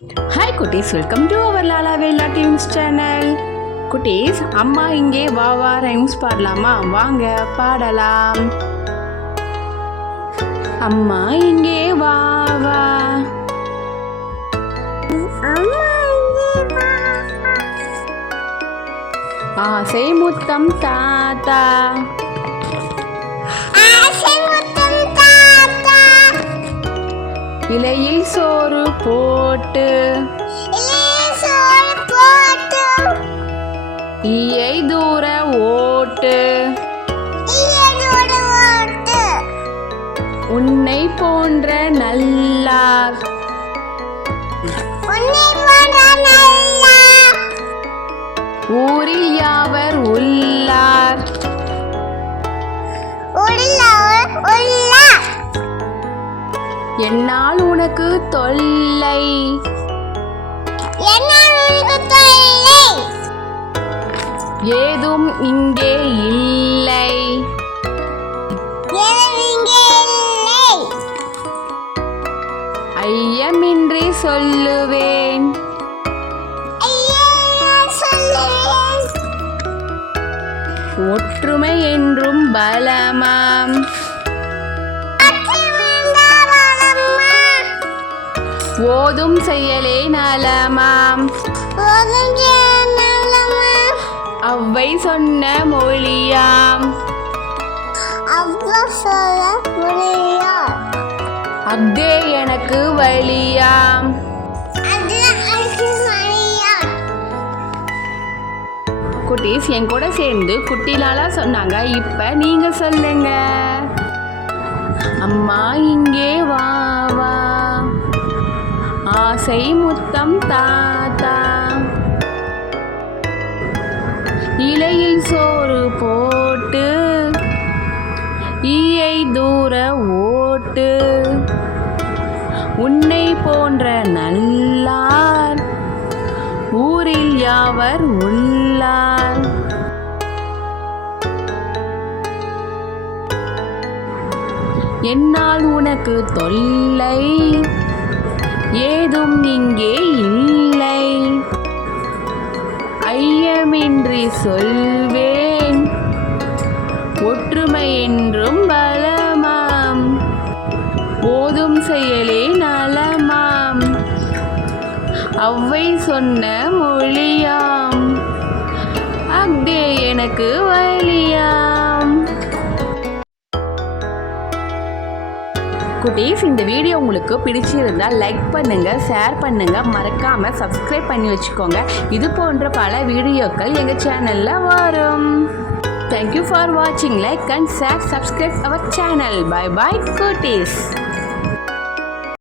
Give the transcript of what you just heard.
Hi குட்டீஸ், welcome to our Lala Vela tunes channel. குட்டீஸ், அம்மா இங்கே வா வா ரைம்ஸ் பாடலாமா? வாங்க பாடலாம். அம்மா இங்கே வா வா, ஆசை முத்தம் தாத்தா, இலையில் சோறு போட்டு ஈயை தூர ஓட்டு, உன்னை போன்ற நல்லார் ஊரில் யாவர் உள்ளார். என்னால் உனக்கு தொல்லை, ஏதும் இங்கே இல்லை. ஐயமின்றி சொல்லுவேன், ஒற்றுமை என்றும் பலமாம். ஓதும் செயலே நலமாம். அவ்வை சொன்ன மொழியாம். அக்தே எனக்கு வழியாம். குட்டீஸ் என் கூட சேர்ந்து குட்டிலாலா சொன்னாங்க. இப்ப நீங்க சொல்லுங்க. அம்மா இங்கே வா வா, ஆசை முத்தம் தாத்தா, இலையில் சோறு போட்டு ஈயை தூர ஓட்டு, உன்னை போன்ற நல்லார் ஊரில் யாவர் உள்ளார். என்னால் உனக்கு தொல்லை, ஏதும் இங்கே இல்லை. ஐயமின்றி சொல்வேன், ஒற்றுமை என்றும் பலமாம். ஓதும் செயலே நலமாம். அவ்வை சொன்ன மொழியாம். அக்தே எனக்கு வழியாம். குட்டீஸ், இந்த வீடியோ உங்களுக்கு பிடிச்சிருந்தால் லைக் பண்ணுங்கள், ஷேர் பண்ணுங்கள், மறக்காமல் சப்ஸ்கிரைப் பண்ணி வச்சுக்கோங்க. இது போன்ற பல வீடியோக்கள் எங்கள் சேனலில் வரும். தேங்க்யூ ஃபார் வாட்சிங். Like and share, subscribe our channel. Bye bye குட்டீஸ்.